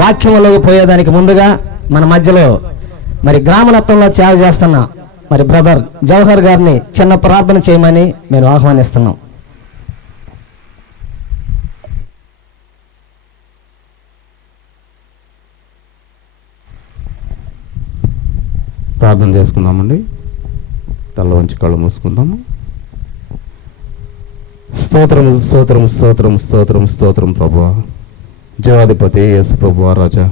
వాక్యంలోకి పోయేదానికి ముందుగా మన మధ్యలో మరి గ్రామనత్వంలో సేవ చేస్తున్న మరి బ్రదర్ జవహర్ గారిని చిన్న ప్రార్థన చేయమని మేము ఆహ్వానిస్తున్నాం. ప్రార్థన చేసుకుందామండి. తల వంచి కళ్ళు మూసుకుందాము. స్తోత్రం స్తోత్రం స్తోత్రం స్తోత్రం స్తోత్రం ప్రభువా, జీవాధిపతి యేసు ప్రభువా, రాజా,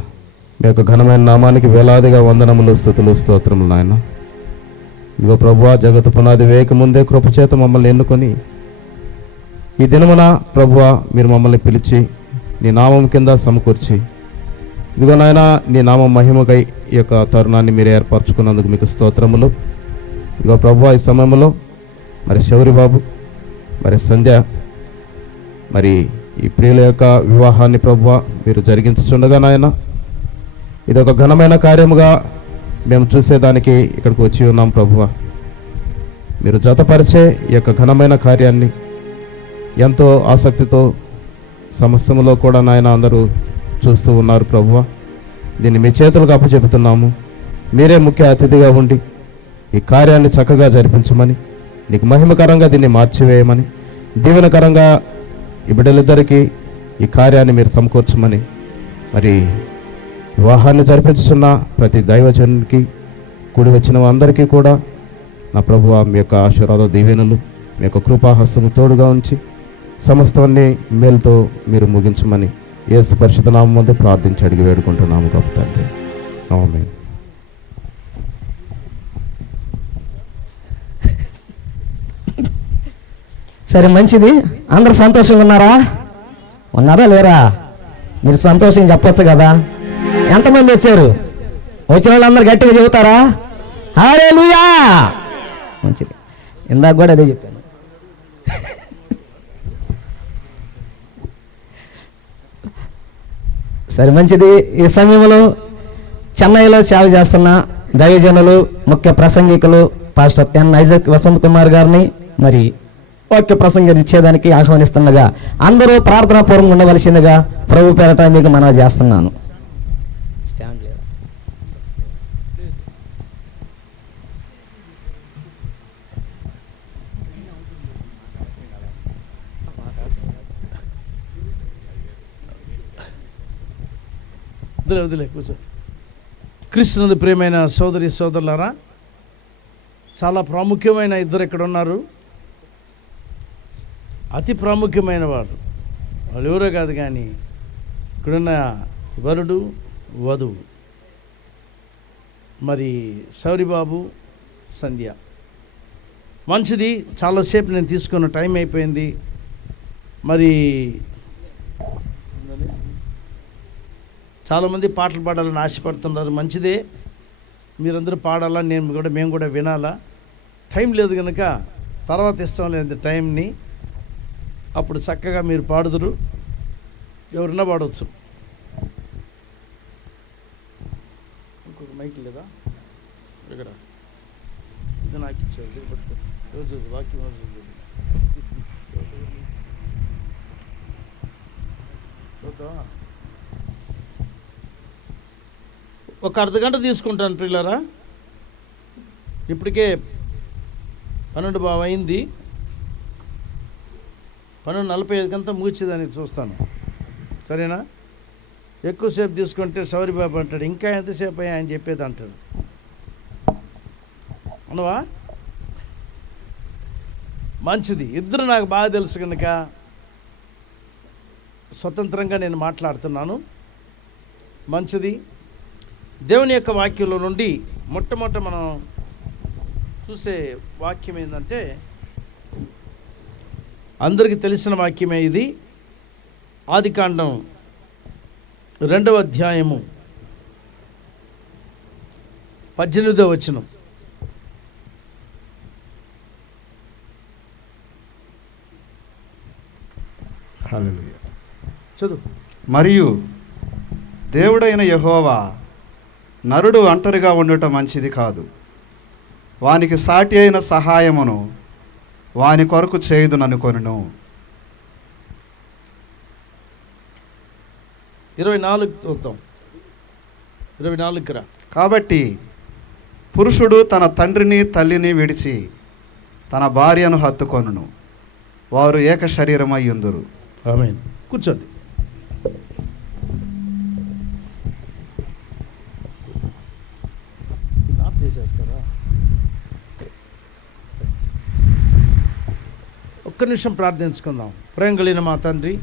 మీ యొక్క ఘనమైన నామానికి వేలాదిగా వందనములు, స్తుతులు, స్తోత్రములు నాయన. ఇదిగో ప్రభువా, జగత్తు పునాది వేయక ముందే కృపచేత మమ్మల్ని ఎన్నుకొని ఈ దినమున ప్రభువా మీరు మమ్మల్ని పిలిచి నీ నామం కింద సమకూర్చి ఇదిగో నాయన నీ నామం మహిమకై ఈ యొక్క తరుణాన్ని మీరు ఏర్పరచుకున్నందుకు మీకు స్తోత్రములు. ఇదిగో ప్రభువా, ఈ సమయంలో మరి శౌరి బాబు, మరి సంధ్య, మరి ఈ ప్రియుల యొక్క వివాహాన్ని ప్రభువా మీరు జరిగించుచుండగా నాయన ఇది ఒక ఘనమైన కార్యముగా మేము చూసేదానికి ఇక్కడికి వచ్చి ఉన్నాం ప్రభువా. మీరు జతపరిచే ఈ యొక్క ఘనమైన కార్యాన్ని ఎంతో ఆసక్తితో సమస్తములో కూడా నాయన అందరూ చూస్తూ ఉన్నారు ప్రభువా. దీన్ని మీ చేతులకు అప్పచెబుతున్నాము. మీరే ముఖ్య అతిథిగా ఉండి ఈ కార్యాన్ని చక్కగా జరిపించమని, నీకు మహిమకరంగా దీన్ని మార్చివేయమని, దీవెనకరంగా ఈ బిడ్డలిద్దరికీ ఈ కార్యాన్ని మీరు సమకూర్చమని, మరి వివాహాన్ని జరిపించుతున్న ప్రతి దైవజనునికి కూడి వచ్చిన అందరికీ కూడా నా ప్రభువా మీ యొక్క ఆశీర్వాద దీవెనలు, మీ యొక్క కృపాహస్తము తోడుగా ఉంచి సమస్తాన్ని మేలుతో మీరు ముగించమని యేసు పరిశుద్ధ నామం ముందు ప్రార్థించి అడిగి వేడుకుంటున్నాము గొప్ప తండ్రి, ఆమేన్. సరే, మంచిది. అందరు సంతోషంగా ఉన్నారా లేరా? మీరు సంతోషం చెప్పొచ్చు కదా. ఎంతమంది వచ్చారు? వచ్చిన వాళ్ళందరూ గట్టిగా చెబుతారా? హల్లెలూయా. మంచిది. ఇందాక కూడా అదే చెప్పాను. సరే, మంచిది. ఈ సమయంలో చెన్నైలో సేవ చేస్తున్న దైవజనులు, ముఖ్య ప్రసంగికులు పాస్టర్ ఎన్ ఐజక్ వసంత్ కుమార్ గారిని మరి వాక్య ప్రసంగం ఇచ్చేదానికి ఆహ్వానిస్తుండగా అందరూ ప్రార్థనాపూర్వకంగా ఉండవలసిందిగా ప్రభు పేరట మీకు మనవి చేస్తున్నాను. కూర్చో. క్రీస్తునందు ప్రియమైన సోదరి సోదరులారా, చాలా ప్రాముఖ్యమైన ఇద్దరు ఇక్కడ ఉన్నారు. అతి ప్రాముఖ్యమైన వారు. వాళ్ళు ఎవరో కాదు కానీ ఇక్కడున్న వరుడు వధువు, మరి సౌరిబాబు, సంధ్య. మంచిది. చాలాసేపు నేను తీసుకున్న టైం అయిపోయింది. మరి చాలామంది పాటలు పాడాలని ఆశపడుతున్నారు. మంచిదే, మీరందరూ పాడాలా, మేము కూడా వినాలా. టైం లేదు కనుక తర్వాత ఇష్టం లేదు టైంని. అప్పుడు చక్కగా మీరు పాడుదురు, ఎవరన్నా పాడవచ్చు. ఇంకొక మైక్ లేదా ఇక్కడ? ఇది నాకు ఇచ్చారు. వాక్యం ఒక అర్ధగంట తీసుకుంటాను ప్రియులారా. ఇప్పటికే 12 బావ అయింది. 12:45 ముగిచేదానికి చూస్తాను, సరేనా? ఎక్కువసేపు తీసుకుంటే సౌరిబాబు అంటాడు, ఇంకా ఎంతసేపు అయ్యా ఆయన చెప్పేది అంటాడు. అనవా? మంచిది. ఇద్దరు నాకు బాగా తెలుసు కనుక స్వతంత్రంగా నేను మాట్లాడుతున్నాను. మంచిది. దేవుని యొక్క వాక్యంలో నుండి మొట్టమొదట మనం చూసే వాక్యం ఏంటంటే, అందరికీ తెలిసిన వాక్యమే ఇది. ఆదికాండం 2వ అధ్యాయము 18వ వచనం. హల్లెలూయా. చదువు. మరియు దేవుడైన యెహోవా, నరుడు ఒంటరిగా ఉండటం మంచిది కాదు, వానికి సాటి అయిన సహాయమును వాని కొరకు చేయుదుననుకొనును. 24 చూద్దాం. 24 కాబట్టి పురుషుడు తన తండ్రిని తల్లిని విడిచి తన భార్యను హత్తుకొనును, వారు ఏక శరీరమై యుందురు. ఆమేన్. కూర్చోండి. ఆఫ్ చేసేస్తారా? ఒక్క నిమిషం ప్రార్థించుకుందాం. ప్రేమ కలిగిన మా తండ్రి,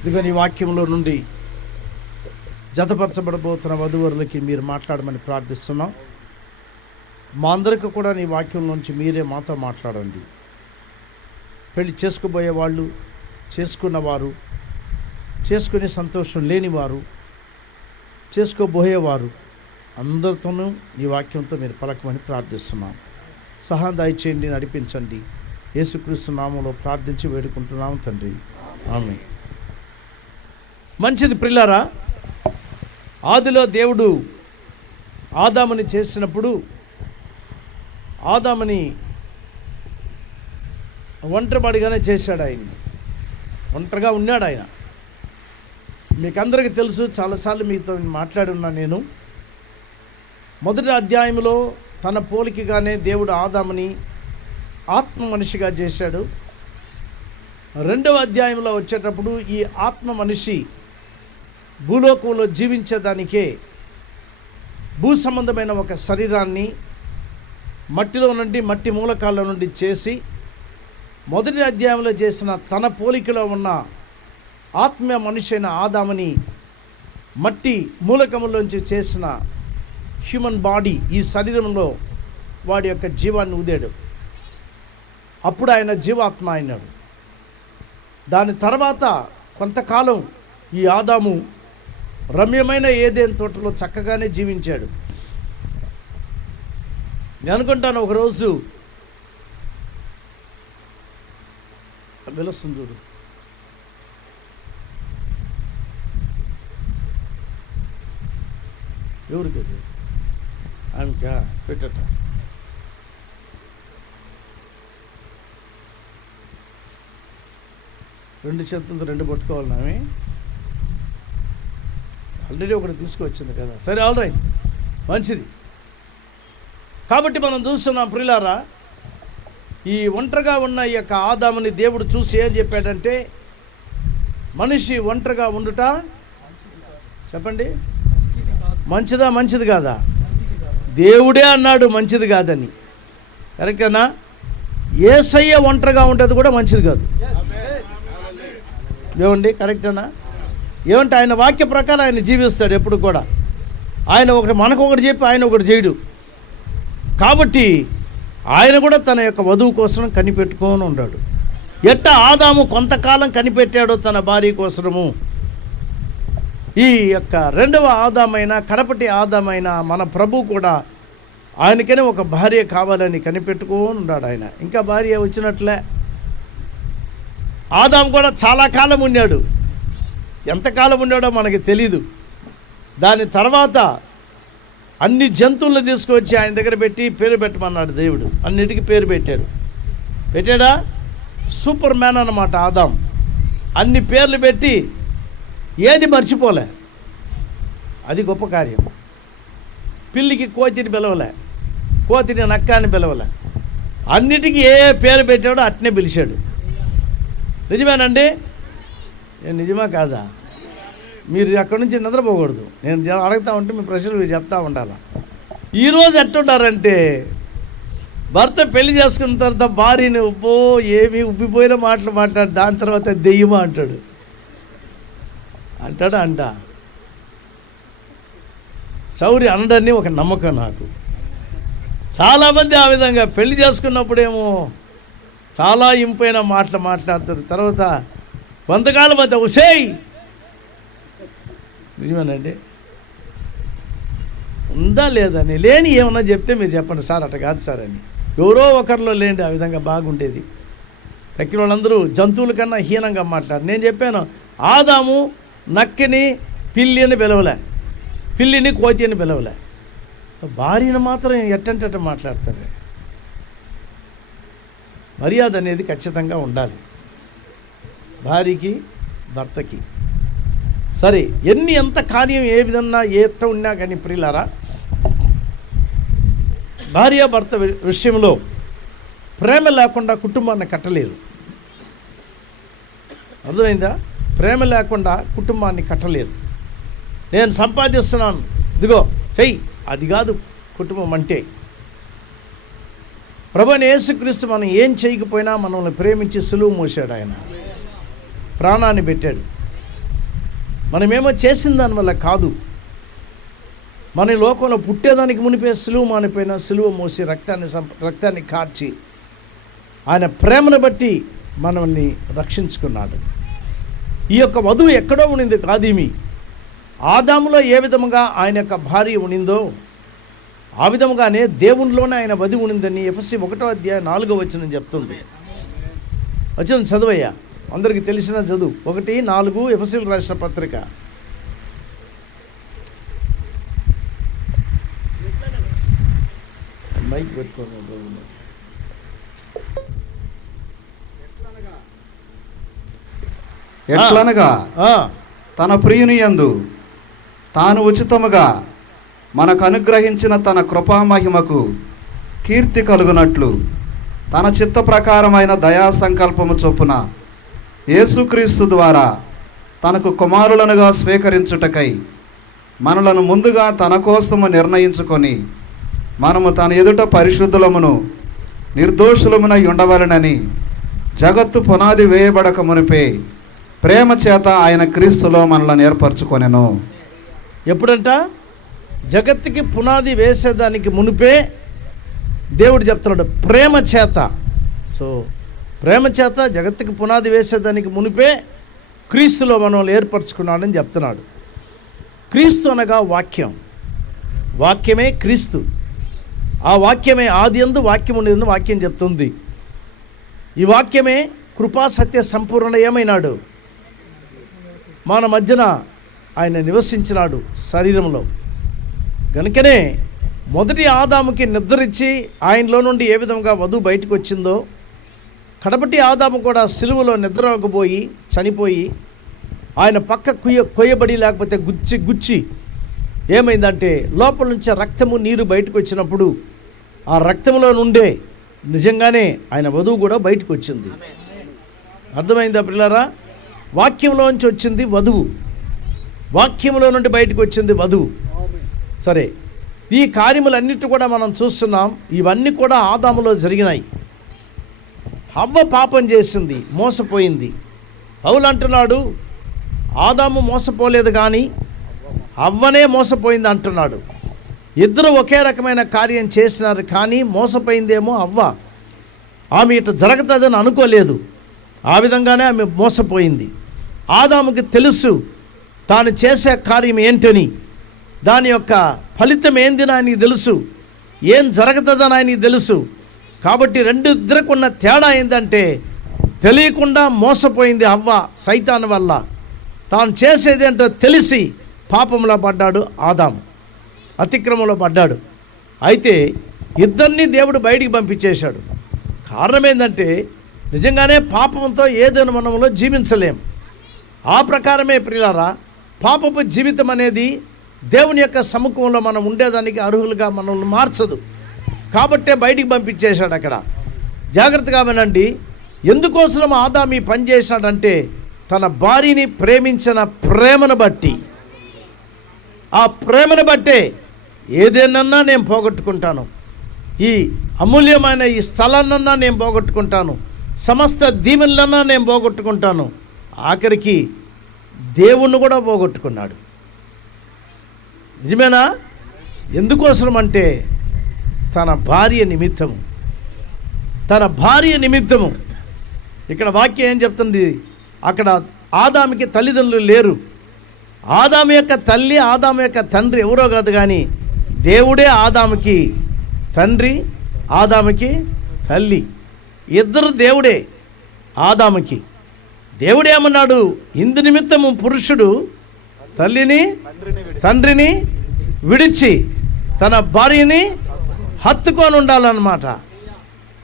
ఇదిగో నీ వాక్యంలో నుండి జతపరచబడబోతున్న వధువరులకి మీరు మాట్లాడమని ప్రార్థిస్తున్నాం. మా అందరికీ కూడా నీ వాక్యం నుంచి మీరే మాతో మాట్లాడండి. పెళ్లి చేసుకోబోయే వాళ్ళు, చేసుకున్నవారు, చేసుకునే సంతోషం లేనివారు, చేసుకోబోయేవారు అందరితోనూ నీ వాక్యంతో మీరు పలకమని ప్రార్థిస్తున్నాం. సహాయం దయచేయండి, నడిపించండి. యేసుక్రీస్తు నామములో ప్రార్థించి వేడుకుంటున్నాం తండ్రి. ఆమేన్. మంచిది ప్రియులారా, ఆదిలో దేవుడు ఆదాముని చేసినప్పుడు ఆదాముని ఒంటరివాడిగానే చేశాడు. ఆయన్ని ఒంటరిగా ఉన్నాడు ఆయన. మీకు అందరికీ తెలుసు, చాలాసార్లు మీతో మాట్లాడి ఉన్నా నేను. మొదటి అధ్యాయంలో తన పోలికగానే దేవుడు ఆదాముని ఆత్మ మనిషిగా చేశాడు. రెండవ అధ్యాయంలో వచ్చేటప్పుడు ఈ ఆత్మ మనిషి భూలోకంలో జీవించేదానికే భూ సంబంధమైన ఒక శరీరాన్ని మట్టిలో నుండి, మట్టి మూలకాల నుండి చేసి, మొదటి అధ్యాయంలో చేసిన తన పోలికలో ఉన్న ఆత్మీయ మనిషి అయిన ఆదాముని మట్టి మూలకములోంచి చేసిన హ్యూమన్ బాడీ, ఈ శరీరంలో వాడి యొక్క జీవాన్ని ఊదాడు. అప్పుడు ఆయన జీవాత్మ అయినాడు. దాని తర్వాత కొంతకాలం ఈ ఆదాము రమ్యమైన ఏదైనా తోటలో చక్కగానే జీవించాడు. నేను అనుకుంటాను, ఒకరోజు వెలుస్తుంది చూడు, ఎవరికి అది ఆమెకా పెట్టట, రెండు చేతులతో రెండు పట్టుకోవాలి. ఆమె ఆల్రెడీ ఒకటి తీసుకువచ్చింది కదా. సరే, ఆల్ రైట్, మంచిది. కాబట్టి మనం చూస్తున్నాం ప్రియులారా, ఈ ఒంటరిగా ఉన్న ఈ యొక్క ఆదాముని దేవుడు చూసి ఏం చెప్పాడంటే, మనిషి ఒంటరిగా ఉండుట చెప్పండి మంచిదా మంచిది కాదా? దేవుడే అన్నాడు మంచిది కాదని. కరెక్టేనా? యేసయ్య ఒంటరిగా ఉండేది కూడా మంచిది కాదు. ఏమండి, కరెక్టేనా? ఏమంటే ఆయన వాక్య ప్రకారం ఆయన జీవిస్తాడు ఎప్పుడు కూడా. ఆయన ఒకటి మనకు ఒకటి చెప్పి ఆయన ఒకటి చేయడు. కాబట్టి ఆయన కూడా తన యొక్క వధువు కోసం కనిపెట్టుకొని ఉన్నాడు. ఎట్టా ఆదాము కొంతకాలం కనిపెట్టాడో తన భార్య కోసము, ఈ యొక్క రెండవ ఆదామైన, కడపటి ఆదామైన మన ప్రభు కూడా ఆయనకనే ఒక భార్య కావాలని కనిపెట్టుకొని ఉన్నాడు. ఆయన ఇంకా భార్య వచ్చినట్లే. ఆదాము కూడా చాలా కాలం ఉన్నాడు. ఎంతకాలం ఉన్నాడో మనకి తెలీదు. దాని తర్వాత అన్ని జంతువులను తీసుకొచ్చి ఆయన దగ్గర పెట్టి పేరు పెట్టమన్నాడు దేవుడు. అన్నిటికీ పేరు పెట్టాడు. పెట్టాడా? సూపర్ మ్యాన్ అన్నమాట ఆదాం. అన్ని పేర్లు పెట్టి ఏది మర్చిపోలే. అది గొప్ప కార్యం. పిల్లికి కోతిని పిలవలే, కోతిని నక్కాని పిలవలే. అన్నిటికీ ఏ పేరు పెట్టాడో అట్నే పిలిచాడు. నిజమేనండి? నిజమా కాదా? మీరు అక్కడి నుంచి నిద్రపోకూడదు. నేను అడుగుతా ఉంటే మీ ప్రశ్నలు మీరు చెప్తా ఉండాలి. ఈరోజు ఎట్టుంటారంటే, భర్త పెళ్లి చేసుకున్న తర్వాత భార్యని ఏమి ఉబ్బిపోయిన మాటలు మాట్లాడు, దాని తర్వాత దెయ్యమా అంటాడు. అంట సౌరి అనడాన్ని ఒక నమ్మకం నాకు. చాలామంది ఆ విధంగా పెళ్లి చేసుకున్నప్పుడేమో చాలా ఇంపైన మాటలు మాట్లాడతారు. తర్వాత కొంతకాలం మధ్య ఉసేయ్. నిజమేనండి? ఉందా లేదని లేని ఏమన్నా చెప్తే మీరు చెప్పండి సార్, అట్ట కాదు సార్ అని. ఎవరో ఒకరిలో లేండి ఆ విధంగా బాగుండేది. తక్కిన వాళ్ళందరూ జంతువుల కన్నా హీనంగా మాట్లాడు. నేను చెప్పాను, ఆదాము నక్కిని పిల్లి అని పిలవలే, పిల్లిని కోతి అని పిలవలే. భార్యను మాత్రం ఎట్టంటే మాట్లాడతారు. మర్యాద అనేది ఖచ్చితంగా ఉండాలి భార్యకి భర్తకి. సరే, ఎంత కార్యం ఏ విధంగా ఏట ఉన్నా కానీ ప్రియులారా, భార్యాభర్త విషయంలో ప్రేమ లేకుండా కుటుంబాన్ని కట్టలేరు. అర్థమైందా? ప్రేమ లేకుండా కుటుంబాన్ని కట్టలేరు. నేను సంపాదిస్తున్నాను, ఇదిగో చెయ్యి, అది కాదు కుటుంబం అంటే. ప్రభువైన యేసుక్రీస్తు మనం ఏం చేయకపోయినా మనల్ని ప్రేమించి సులువు మోసాడు. ఆయన ప్రాణాన్ని పెట్టాడు. మనమేమో చేసిన దానివల్ల కాదు, మన లోకంలో పుట్టేదానికి మునిపే సులువు మానిపోయిన సులువు మోసి రక్తాన్ని కార్చి ఆయన ప్రేమను బట్టి మనల్ని రక్షించుకున్నాడు. ఈ యొక్క వధువు ఎక్కడో ఉండింది కాదు, ఈమె ఆదాములో ఏ విధముగా ఆయన యొక్క భార్య ఉనిందో ఆ విధముగానే దేవునిలోనే ఆయన వధువు ఉనిందని ఎఫెసీ 1:4 చెప్తుంది. వచనం చదువయ్యా, అందరికీ తెలిసిన చదువు. 1:4 ఎఫెసీయులకు రాసిన పత్రిక. మైక్ పెట్టుకోండి. ఎట్లనగా తన ప్రియుని యందు తాను ఉచితముగా మనకు అనుగ్రహించిన తన కృపామహిమకు కీర్తి కలుగునట్లు తన చిత్త ప్రకారమైన దయా సంకల్పము చొప్పున యేసుక్రీస్తు ద్వారా తనకు కుమారులనుగా స్వీకరించుటకై మనలను ముందుగా తన కోసము నిర్ణయించుకొని మనము తన ఎదుట పరిశుద్ధులమును నిర్దోషులమునై ఉండవలెనని జగత్తు పునాది వేయబడక మునిపే ప్రేమ చేత ఆయన క్రీస్తులో మనల్ని ఏర్పరచుకొనెను. ఎప్పుడంట? జగత్తుకి పునాది వేసేదానికి మునిపే దేవుడు చెప్తున్నాడు ప్రేమ చేత. సో ప్రేమ చేత జగత్తుకి పునాది వేసేదానికి మునిపే క్రీస్తులో మనల్ని ఏర్పరచుకున్నాడని చెప్తున్నాడు. క్రీస్తు అనగా వాక్యం, వాక్యమే క్రీస్తు. ఆ వాక్యమే ఆది యందు వాక్యం ఉండేది వాక్యం చెప్తుంది. ఈ వాక్యమే కృపా సత్య సంపూర్ణ ఏమైనాడు, మన మధ్యన ఆయన నివసించినాడు శరీరంలో. కనుకనే మొదటి ఆదాముకి నిద్రించి ఆయనలో నుండి ఏ విధంగా వధువు బయటకు వచ్చిందో, కడపటి ఆదాము కూడా సిలువలో నిద్రపోయి చనిపోయి ఆయన పక్క కొయ్యబడి లేకపోతే గుచ్చి ఏమైందంటే లోపల నుంచి రక్తము నీరు బయటకు వచ్చినప్పుడు ఆ రక్తంలో నుండే నిజంగానే ఆయన వధువు కూడా బయటకు వచ్చింది. అర్థమైందా పిల్లరా? వాక్యంలోంచి వచ్చింది వధువు, వాక్యంలో నుండి బయటకు వచ్చింది వధువు. సరే, ఈ కార్యములన్నిటి కూడా మనం చూస్తున్నాం. ఇవన్నీ కూడా ఆదాములో జరిగినాయి. హవ్వ పాపం చేసింది, మోసపోయింది. పౌలు అంటున్నాడు ఆదాము మోసపోలేదు కానీ హవ్వనే మోసపోయింది అంటున్నాడు. ఇద్దరు ఒకే రకమైన కార్యం చేసినారు కానీ మోసపోయిందేమో హవ్వ. ఆమె ఇట్లా జరుగుతుందని అనుకోలేదు, ఆ విధంగానే ఆమె మోసపోయింది. ఆదాముకి తెలుసు తాను చేసే కార్యం ఏంటని, దాని యొక్క ఫలితం ఏందని ఆయనకి తెలుసు, ఏం జరుగుతుందని ఆయనకి తెలుసు. కాబట్టి ఇద్దరికున్న తేడా ఏంటంటే తెలియకుండా మోసపోయింది హవ్వ సైతాను వల్ల. తాను చేసేది ఏంటో తెలిసి పాపంలో పడ్డాడు ఆదాము, అతిక్రమంలో పడ్డాడు. అయితే ఇద్దరిని దేవుడు బయటికి పంపించేశాడు. కారణం ఏంటంటే నిజంగానే పాపంతో ఏదైనా మనములో జీవించలేం. ఆ ప్రకారమే ప్రియులారా, పాపపు జీవితం అనేది దేవుని యొక్క సముఖంలో మనం ఉండేదానికి అర్హులుగా మనల్ని మార్చదు. కాబట్టే బయటికి పంపించేశాడు. అక్కడ జాగ్రత్తగా వినండి. ఎందుకోసం ఆదాము ఈ పని చేశాడంటే తన భార్యని ప్రేమించిన ప్రేమను బట్టి, ఆ ప్రేమను బట్టే ఏదేనన్నా నేను పోగొట్టుకుంటాను, ఈ అమూల్యమైన ఈ స్థలాన్నన్నా నేను పోగొట్టుకుంటాను, సమస్త దీవెనలన్నా నేను పోగొట్టుకుంటాను, ఆఖరికి దేవుణ్ణి కూడా పోగొట్టుకున్నాడు. నిజమేనా? ఎందుకోసం అంటే తన భార్య నిమిత్తము, తన భార్య నిమిత్తము. ఇక్కడ వాక్యం ఏం చెప్తుంది? అక్కడ ఆదాముకి తల్లిదండ్రులు లేరు. ఆదాము యొక్క తల్లి, ఆదాము యొక్క తండ్రి ఎవరో కాదు కానీ దేవుడే ఆదాముకి తండ్రి, ఆదాముకి తల్లి. ఇద్దరు దేవుడే. ఆదాముకి దేవుడేమన్నాడు? ఇందు నిమిత్తము పురుషుడు తల్లిని తండ్రిని విడిచి తన భార్యని హత్తుకొని ఉండాలన్నమాట.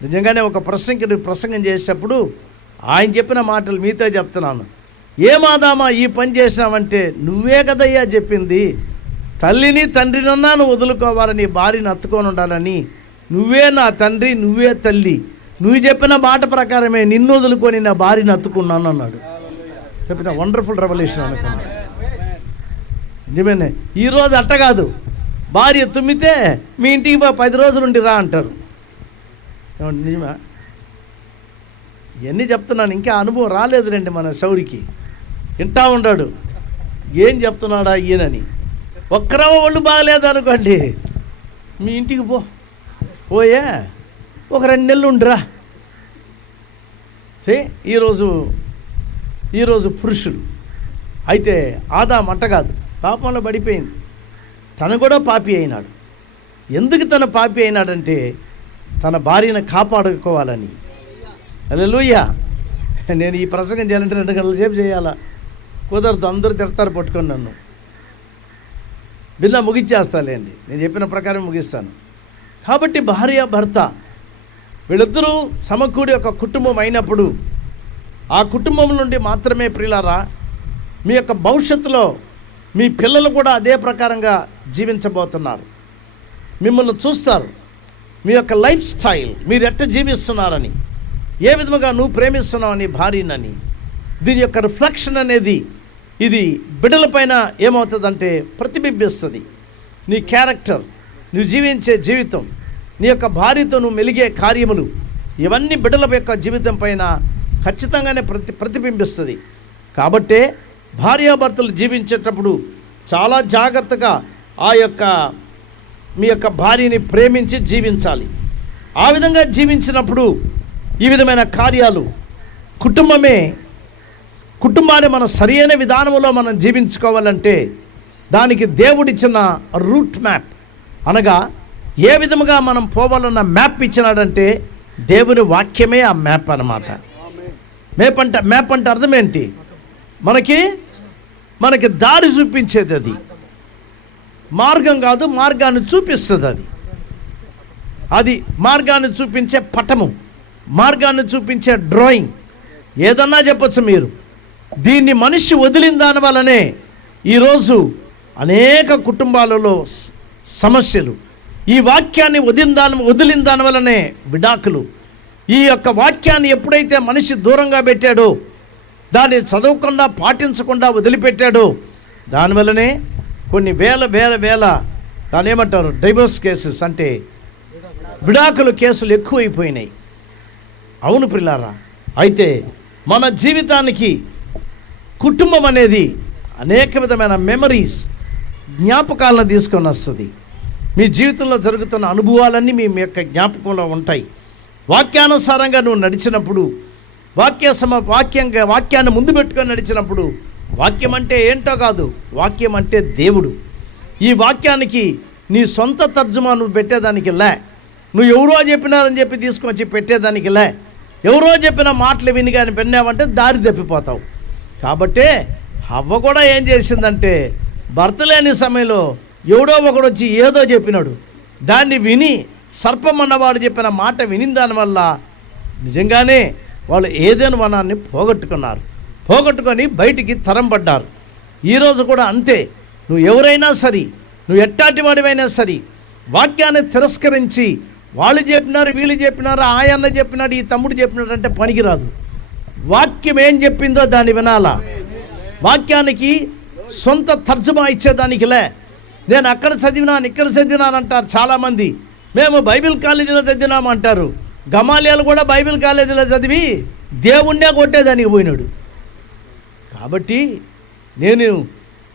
నిజంగానే ఒక ప్రసంగం చేసేటప్పుడు ఆయన చెప్పిన మాటలు మీతో చెప్తున్నాను. ఏమాదామా ఈ పని చేసినావంటే, నువ్వే కదయ్యా చెప్పింది, తల్లిని తండ్రినన్నా నువ్వు వదులుకోవాలని, భార్యని హత్తుకొని ఉండాలని. నువ్వే నా తండ్రి, నువ్వే తల్లి, నువ్వు చెప్పిన మాట ప్రకారమే నిన్ను వదులుకొని నా భార్యని హత్తుకున్నాను అన్నాడు. చెప్పిన వండర్ఫుల్ రెవల్యూషన్ అనుకున్నాను. నిజమేనే. ఈరోజు అట్ట కాదు, భార్య తుమ్మితే మీ ఇంటికి 10 రోజులు ఉండి రా అంటారు. ఏమంటే నిజమా? ఇవన్నీ చెప్తున్నాను, ఇంకా అనుభవం రాలేదులేండి మన శౌరికి. వింటా ఉన్నాడు ఏం చెప్తున్నాడా ఈయనని. ఒక్కరవ ఒళ్ళు బాగలేదు అనుకోండి, మీ ఇంటికి పోయే ఒక 2 నెలలు ఉండిరా. ఈరోజు పురుషులు అయితే ఆదాము అట్ట కాదు, పాపంలో పడిపోయింది. తను కూడా పాపి అయినాడు. ఎందుకు తన పాపి అయినాడంటే తన భార్యను కాపాడుకోవాలని. హల్లెలూయా. నేను ఈ ప్రసంగం చేయాలంటే 2 గంటల సేపు చేయాలా? కుదరదు, అందరూ తిడతారు పట్టుకొని నన్ను. బిల్లా ముగించేస్తాలేండి, నేను చెప్పిన ప్రకారం ముగిస్తాను. కాబట్టి భార్య భర్త వీళ్ళిద్దరూ సమకూడి ఒక కుటుంబం అయినప్పుడు, ఆ కుటుంబం నుండి మాత్రమే ప్రియులారా మీ యొక్క భవిష్యత్తులో మీ పిల్లలు కూడా అదే ప్రకారంగా జీవించబోతున్నారు. మిమ్మల్ని చూస్తారు, మీ యొక్క లైఫ్ స్టైల్ మీరు ఎట్ట జీవిస్తున్నారని, ఏ విధముగా నువ్వు ప్రేమిస్తున్నావని భార్యనని. దీని యొక్క రిఫ్లెక్షన్ అనేది ఇది బిడ్డలపైన ఏమవుతుందంటే ప్రతిబింబిస్తుంది. నీ క్యారెక్టర్, నువ్వు జీవించే జీవితం, నీ యొక్క భార్యతో నువ్వు మెలిగే కార్యములు, ఇవన్నీ బిడ్డల యొక్క జీవితం పైన ఖచ్చితంగానే ప్రతిబింబిస్తుంది. కాబట్టే భార్యాభర్తలు జీవించేటప్పుడు చాలా జాగ్రత్తగా మీ యొక్క భార్యని ప్రేమించి జీవించాలి. ఆ విధంగా జీవించినప్పుడు ఈ విధమైన కార్యాలు కుటుంబాన్ని మన సరైన విధానంలో మనం జీవించుకోవాలంటే దానికి దేవుడిచ్చిన రూట్ మ్యాప్, అనగా ఏ విధముగా మనం పోవాలన్న మ్యాప్ ఇచ్చినాడంటే దేవుని వాక్యమే ఆ మ్యాప్ అన్నమాట. మ్యాప్ అంటే అర్థం ఏంటి? మనకి దారి చూపించేది అది. మార్గం కాదు, మార్గాన్ని చూపిస్తుంది. అది మార్గాన్ని చూపించే పటము, మార్గాన్ని చూపించే డ్రాయింగ్, ఏదన్నా చెప్పచ్చు మీరు. దీన్ని మనిషి వదిలిన దాని వల్లనే ఈరోజు అనేక కుటుంబాలలో సమస్యలు. ఈ వాక్యాన్ని వదిలిన దాని వల్లనే విడాకులు. ఈ యొక్క వాక్యాన్ని ఎప్పుడైతే మనిషి దూరంగా పెట్టాడో, దాన్ని చదవకుండా పాటించకుండా వదిలిపెట్టాడో, దానివల్లనే కొన్ని వేల దాని ఏమంటారు డైవర్స్ కేసెస్, అంటే విడాకుల కేసులు ఎక్కువైపోయినాయి. అవును ప్రియులారా. అయితే మన జీవితానికి కుటుంబం అనేది అనేక విధమైన మెమరీస్, జ్ఞాపకాలను తీసుకొని వస్తుంది. మీ జీవితంలో జరుగుతున్న అనుభవాలన్నీ మీ యొక్క జ్ఞాపకంలో ఉంటాయి. వాక్యానుసారంగా నువ్వు నడిచినప్పుడు, వాక్యాన్ని ముందు పెట్టుకొని నడిచినప్పుడు, వాక్యం అంటే ఏంటో కాదు, వాక్యం అంటే దేవుడు. ఈ వాక్యానికి నీ సొంత తర్జుమా నువ్వు పెట్టేదానికి లే, నువ్వు ఎవరో చెప్పినారని చెప్పి తీసుకొచ్చి పెట్టేదానికి లే. ఎవరో చెప్పిన మాటలు విని కానీ విన్నావంటే దారి తప్పిపోతావు. కాబట్టే హవ్వ కూడా ఏం చేసిందంటే, భర్త లేని సమయంలో ఎవడో ఒకడు వచ్చి ఏదో చెప్పినాడు, దాన్ని విని సర్పం అన్నవాడు చెప్పిన మాట విని దానివల్ల నిజంగానే వాళ్ళు ఏదైనా వనాన్ని పోగొట్టుకొని బయటికి తరంపడ్డారు. ఈరోజు కూడా అంతే. నువ్వు ఎవరైనా సరే, నువ్వు ఎట్టాటి వాడివైనా సరే, వాక్యాన్ని తిరస్కరించి వాళ్ళు చెప్పినారు, వీళ్ళు చెప్పినారు, ఆయన్న చెప్పినాడు, ఈ తమ్ముడు చెప్పినాడు అంటే పనికిరాదు. వాక్యం ఏం చెప్పిందో దాన్ని వినాలా. వాక్యానికి సొంత తర్జుమా ఇచ్చేదానికిలే. నేను అక్కడ చదివినాను, ఇక్కడ చదివినాను అంటారు చాలామంది. మేము బైబిల్ కాలేజీలో చదివినామంటారు. గమాలియాలు కూడా బైబిల్ కాలేజీలో చదివి దేవుణ్ణే కొట్టేదానికి పోయినాడు. కాబట్టి నేను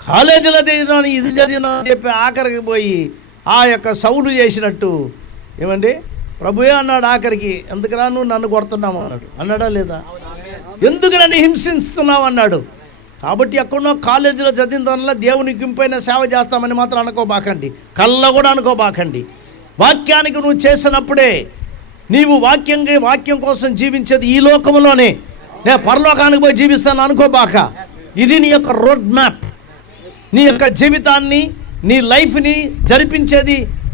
కాలేజీలో చదివినాను, ఇది చదివినాను అని చెప్పి ఆఖరికి పోయి ఆ యొక్క సౌలు చేసినట్టు, ఏమండి ప్రభుయే అన్నాడు ఆఖరికి, ఎందుకురా నువ్వు నన్ను కొడుతున్నావు అన్నాడా లేదా? ఎందుకు నన్ను హింసిస్తున్నావు అన్నాడు. కాబట్టి ఎక్కడో కాలేజీలో చదివిన దానిలో దేవునికి ఇంపైన సేవ చేస్తామని మాత్రం అనుకోబాకండి, కళ్ళ కూడా అనుకోబాకండి. వాక్యానికి నువ్వు చేసినప్పుడే నీవు వాక్యం కోసం జీవించేది ఈ లోకంలోనే. నేను పరలోకానికి పోయి జీవిస్తాను అనుకోబాక. ఇది నీ యొక్క రోడ్ మ్యాప్. నీ యొక్క జీవితాన్ని, నీ లైఫ్ని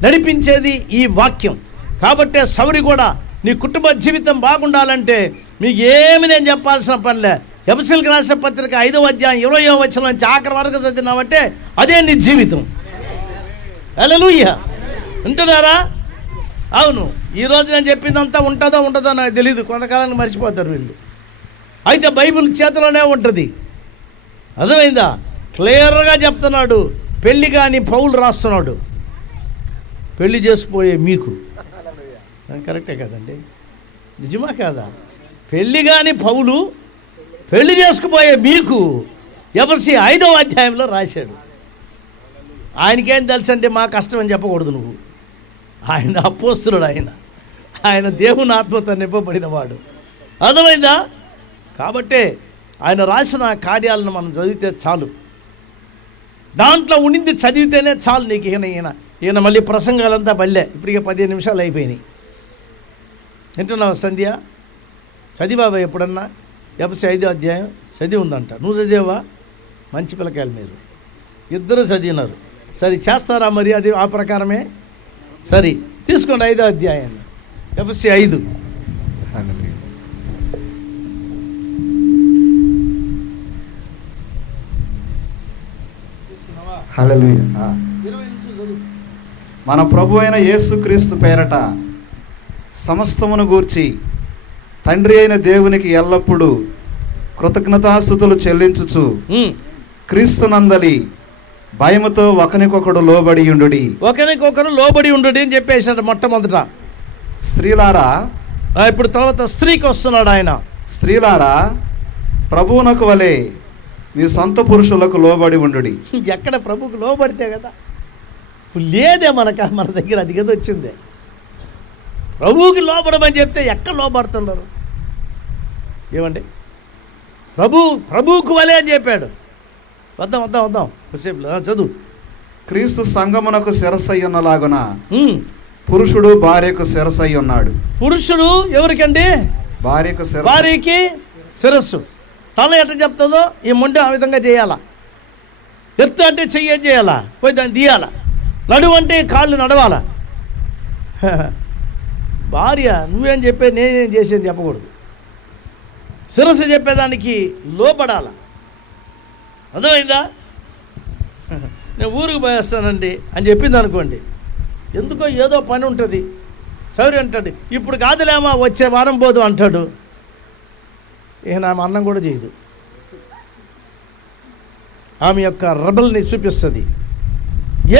నడిపించేది ఈ వాక్యం. కాబట్టే సౌరి కూడా నీ కుటుంబ జీవితం బాగుండాలంటే మీకు ఏమి నేను చెప్పాల్సిన పనిలే, ఎఫెసీయులకు రాసిన పత్రిక 5వ అధ్యాయం 20వ వచనం నుంచి ఆఖరి వరకు చదివినావంటే అదే నీ జీవితం. హల్లెలూయా. వింటున్నారా? అవును. ఈరోజు నేను చెప్పిందంతా ఉంటుందో ఉండదో నాకు తెలియదు, కొంతకాలానికి మర్చిపోతారు వీళ్ళు. అయితే బైబిల్ చేతిలోనే ఉంటుంది. అర్థమైందా? క్లియర్గా చెప్తున్నాడు. పెళ్ళి కానీ పౌలు రాస్తున్నాడు, పెళ్లి చేసిపోయే మీకు. కరెక్టే కదండి? నిజమా కాదా? పెళ్ళి కానీ పౌలు పెళ్లి చేసుకుపోయే మీకు ఎఫెసీ 5వ అధ్యాయంలో రాశాడు. ఆయనకేం తెలుసు అంటే మా కష్టం అని చెప్పకూడదు నువ్వు. ఆయన అపోస్తలుడు, ఆయన దేవుని ఆత్మతో నింపబడినవాడు. అర్థమైందా? కాబట్టే ఆయన రాసిన కార్యాలను మనం చదివితే చాలు, దాంట్లో ఉండింది చదివితేనే చాలు నీకు. ఈయన మళ్ళీ ప్రసంగాలంతా బల్లే. ఇప్పటికే 15 నిమిషాలు అయిపోయినాయి. వింటున్నావు సంధ్య? చదివావా ఎప్పుడన్నా? ఎఫెసీ 5వ అధ్యాయం చదివి ఉందంట. నువ్వు చదివావా? మంచి పిల్లకాయలు మీరు ఇద్దరు చదివినారు. సరే చేస్తారా మరి? అది ఆ ప్రకారమే సరే తీసుకోండి. 5వ అధ్యాయాన్ని, ఎఫెసీ 5. హల్లెలూయా. మన ప్రభు అయిన యేసుక్రీస్తు పేరట సమస్తమును గూర్చి తండ్రి అయిన దేవునికి ఎల్లప్పుడూ కృతజ్ఞతాస్తుతులు చెల్లించుచు క్రీస్తునందలి భయముతో ఒకరికొకడు లోబడి ఉండుడి. ఒకరికొకరు లోబడి ఉండుడి అని చెప్పేసాడు మొట్టమొదట. స్త్రీలారా, ఇప్పుడు తర్వాత స్త్రీకి వస్తున్నాడు ఆయన. స్త్రీలారా, ప్రభువునకు వలె మీ సొంత పురుషులకు లోబడి ఉండుడి. ఎక్కడ ప్రభువుకు లోబడితే కదా. ఇప్పుడు లేదే మన దగ్గర, అది కదా వచ్చిందే. ప్రభువుకి లోబడమని చెప్తే ఎక్కడ లోబడుతున్నారు? ఏమండి? ప్రభువుకు వలే అని చెప్పాడు. వద్దాం చదువు. క్రీస్తు సంగమునకు శిరస్సై ఉన్నలాగున పురుషుడు భార్యకు శిరస్సై ఉన్నాడు. పురుషుడు ఎవరికండి? భార్యకి శిరస్సు. తల ఎట్లా చెప్తుందో ఈ మొండె ఆ విధంగా చేయాలా. ఎత్తు అంటే చెయ్యి చేయాలా, పోయి దాన్ని తీయాలా. నడువు అంటే కాళ్ళు నడవాలా. భార్య నువ్వేం చెప్పే నేనేం చేసేది చెప్పకూడదు. శిరస్సు చెప్పేదానికి లోపడాల. అర్థమైందా? నేను ఊరికి పోయేస్తానండి అని చెప్పింది అనుకోండి, ఎందుకో ఏదో పని ఉంటుంది, సౌరి అంటాడు. ఇప్పుడు కాదులేమా వచ్చే వారం పోదు అంటాడు. ఇక ఆమె అన్నం కూడా చేయదు. ఆమె యొక్క రెబల్ని చూపిస్తుంది.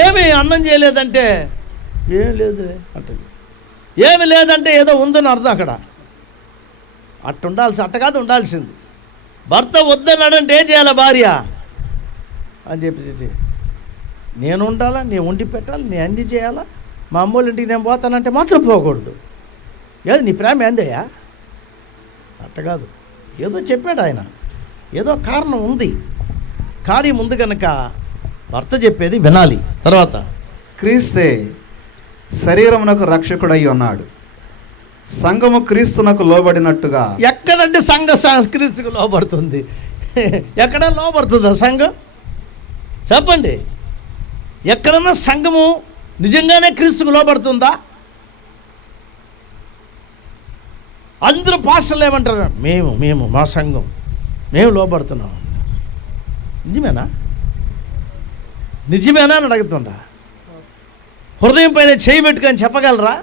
ఏమి అన్నం చేయలేదంటే ఏం లేదు అంటుంది. ఏమి లేదంటే ఏదో ఉందని అర్థం అక్కడ. అట్ట కాదు ఉండాల్సింది. భర్త వద్దన్నాడంటే ఏం చేయాలి భార్య అని చెప్పి, నేను ఉండాలా, నేను వండి పెట్టాలి, నేను అన్ని చేయాలా, మా అమ్మోళ్ళ ఇంటికి నేను పోతానంటే మాత్రం పోకూడదు. ఏది నీ ప్రేమ ఏందయ్యా? అట్ట కాదు. ఏదో చెప్పాడు ఆయన, ఏదో కారణం ఉంది, కార్యం ఉంది కనుక భర్త చెప్పేది వినాలి. తర్వాత క్రీస్తే శరీరమునకు రక్షకుడై ఉన్నాడు. సంఘము క్రీస్తునకు లోబడినట్టుగా. ఎక్కడంటే క్రీస్తుకు లోబడుతుంది? ఎక్కడ లోబడుతుందా సంఘం? చెప్పండి. ఎక్కడన్నా సంఘము నిజంగానే క్రీస్తుకు లోబడుతుందా? అందరూ పాస్టర్లు ఏమంటారు? మేము మా సంఘం మేము లోబడుతున్నాం. నిజమేనా అని అడుగుతుండా? హృదయం పైన చేయి పెట్టుకొని చెప్పగలరా?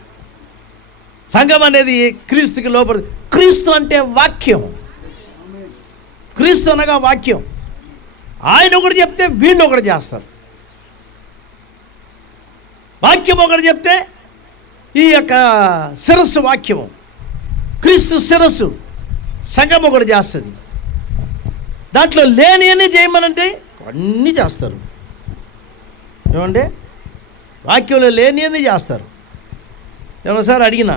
సంఘం అనేది క్రీస్తుకి లోబడు. క్రీస్తు అంటే వాక్యం. క్రీస్తు అనగా వాక్యం. ఆయన ఒకటి చెప్తే వీళ్ళు ఒకటి చేస్తారు. వాక్యం ఒకటి చెప్తే ఈ యొక్క శిరస్సు వాక్యము, క్రీస్తు శిరస్సు సంఘం ఒకటి చేస్తుంది. దాంట్లో లేని అన్నీ చేయమనంటే అన్నీ చేస్తారు. ఏమంటే వాక్యంలో లేని అన్నీ చేస్తారు. ఏమోసారి అడిగినా,